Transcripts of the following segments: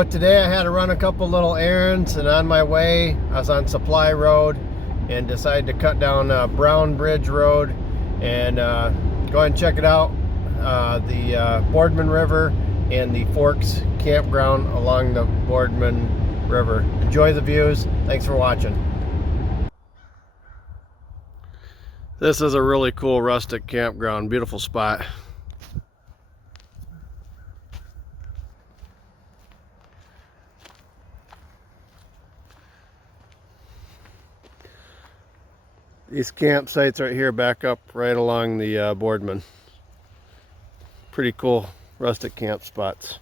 So today I had to run a couple little errands, and on my way I was on Supply Road and decided to cut down Brown Bridge Road and go ahead and check it out. The Boardman River and the Forks Campground along the Boardman River. Enjoy the views. Thanks for watching. This is a really cool rustic campground. Beautiful spot. These campsites right here back up right along the Boardman. Pretty cool rustic camp spots.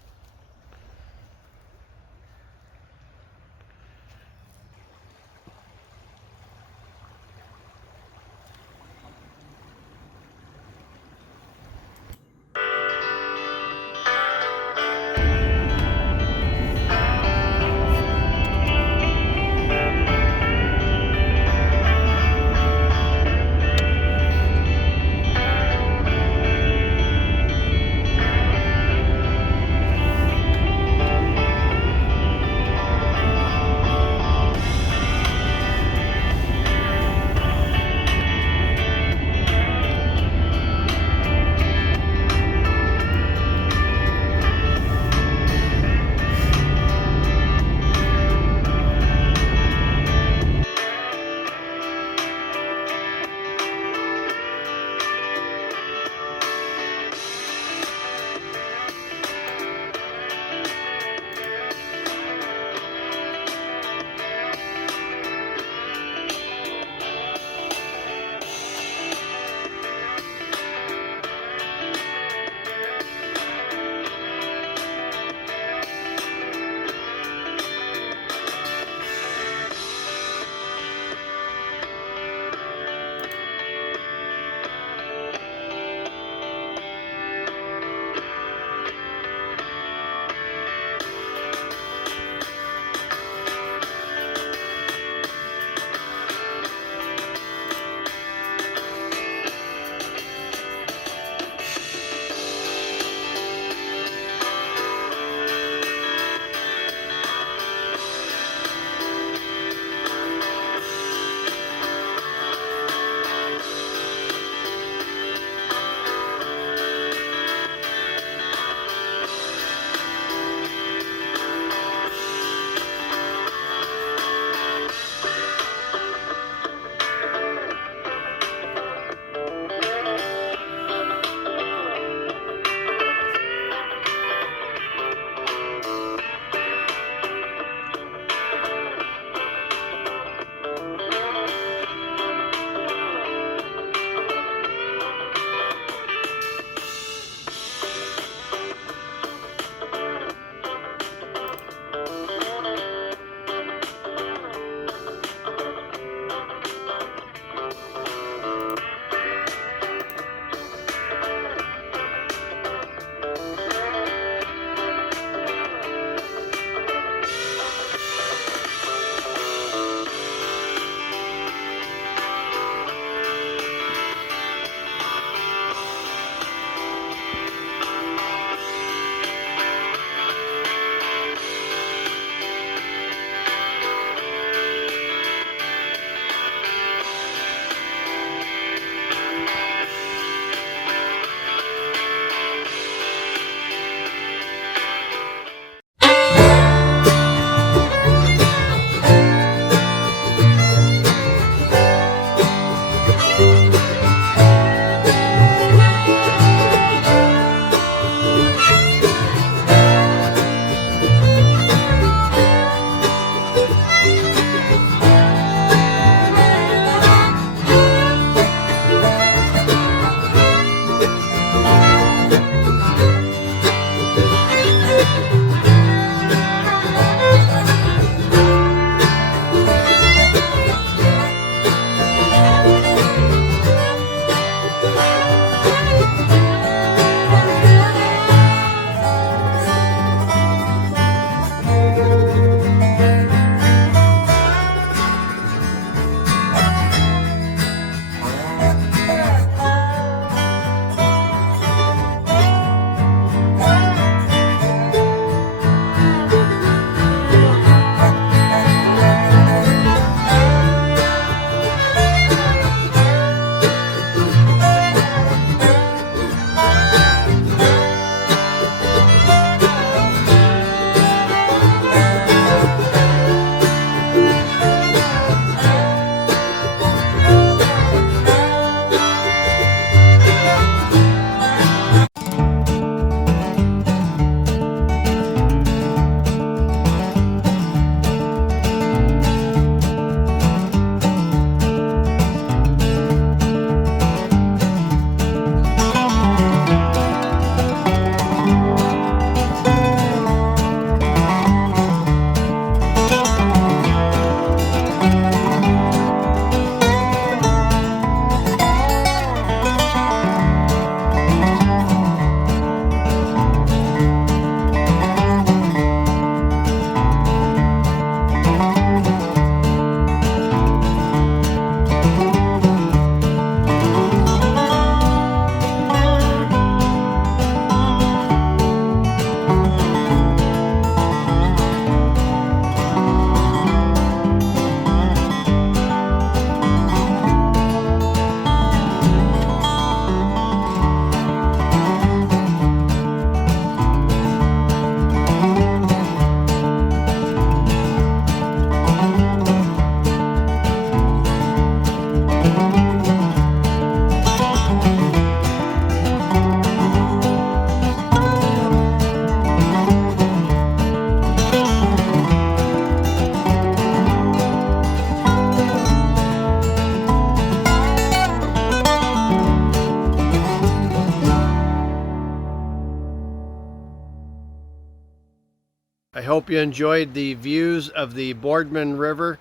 hope you enjoyed the views of the Boardman River.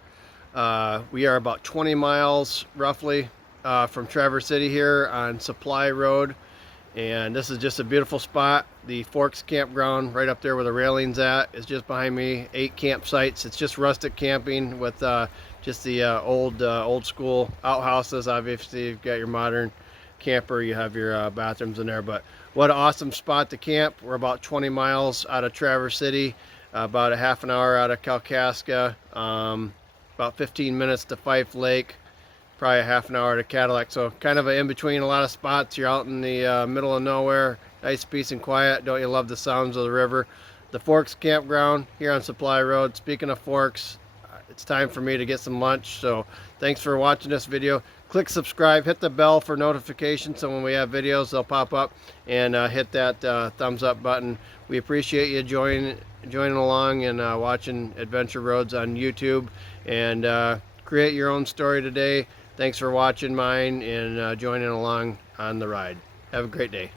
We are about 20 miles roughly from Traverse City here on Supply Road, and this is just a beautiful spot. The Forks Campground right up there where the railing's at is just behind me. 8 campsites. It's just rustic camping with just the old school outhouses. Obviously you've got your modern camper, you have your bathrooms in there, but what an awesome spot to camp. We're about 20 miles out of Traverse City, about a half an hour out of Kalkaska, about 15 minutes to Fife Lake, probably a half an hour to Cadillac. So kind of in between a lot of spots. You're out in the middle of nowhere, nice peace and quiet. Don't you love the sounds of the river? The Forks Campground here on Supply Road. Speaking of Forks, it's time for me to get some lunch. So thanks for watching this video. Click subscribe, hit the bell for notifications, so when we have videos they'll pop up, and hit that thumbs up button. We appreciate you joining along and watching Adventure Roads on YouTube, and create your own story today. Thanks for watching mine and joining along on the ride. Have a great day.